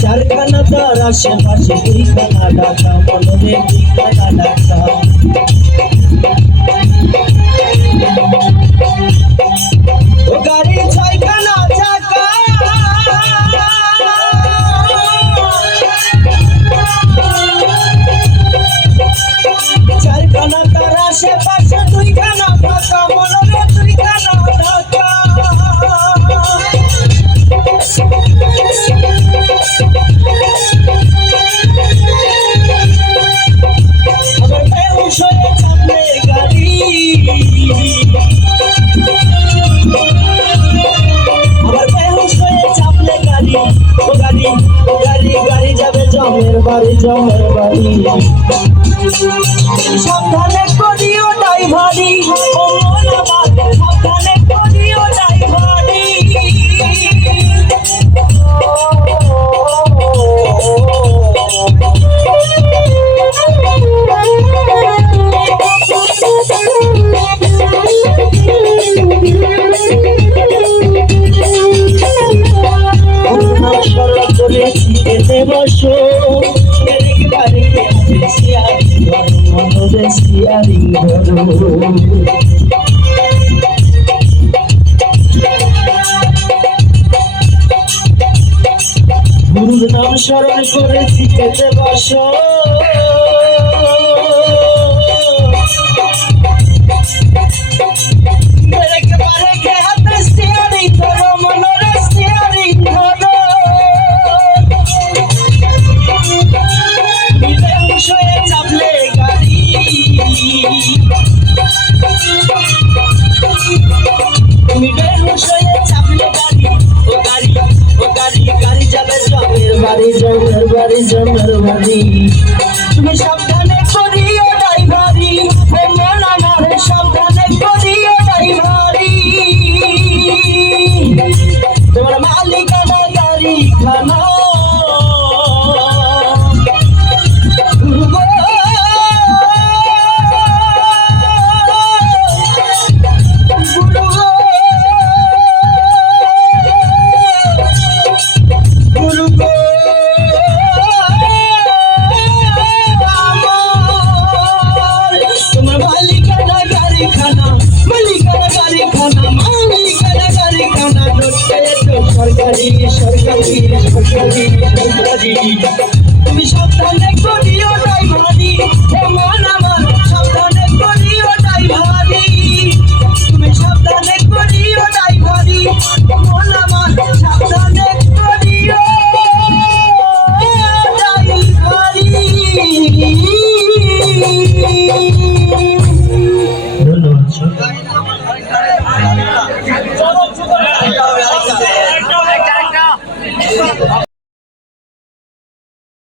চারখানা তার আশেপাশে দুইখানা ঢাকা, মনরে দুইখানা ঢাকা। ও গাড়ির ছয়খানা চাকা, চারখানা তার আশেপাশে দুইখানা ঢাকা, মনরে দুইখানা ঢাকা। আমার বেহুশ হয়ে চাপলে গাড়ি, আমার বেহুশ হয়ে চাপলে গাড়ি। ও গাড়ি, ও গাড়ি, গাড়ি যাবে জমের বাড়ি, জমের বাড়ি। সাবধানে করিও ড্রাইভারি, ও মন আমার, সাবধানে করিও ড্রাইভারি। বসো একবারে শিয়ারিং ধরো, মনরে শিয়ারিং ধরো। গুরুর নাম স্মরণ করে শিখেতে বসো, একবারে হাতে শিয়ারিং ধরো, মনরে শিয়ারিং ধরো। চাপলে গাড়ি, তুমি বেহুশ হয়ে চাপলে গাড়ি। ও গাড়ি, ও গাড়ি, গাড়ি যাবে জমের বাড়ি, জমের বাড়ি, জমের বাড়ি। তুমি সাবধানে করিও ড্রাইভারি, ও মন আমার, সাবধানে করিও ড্রাইভারি। তোমার মালিকানা গাড়ি খানা, সরকারি, সরকারি, সরকারি, সরকারি।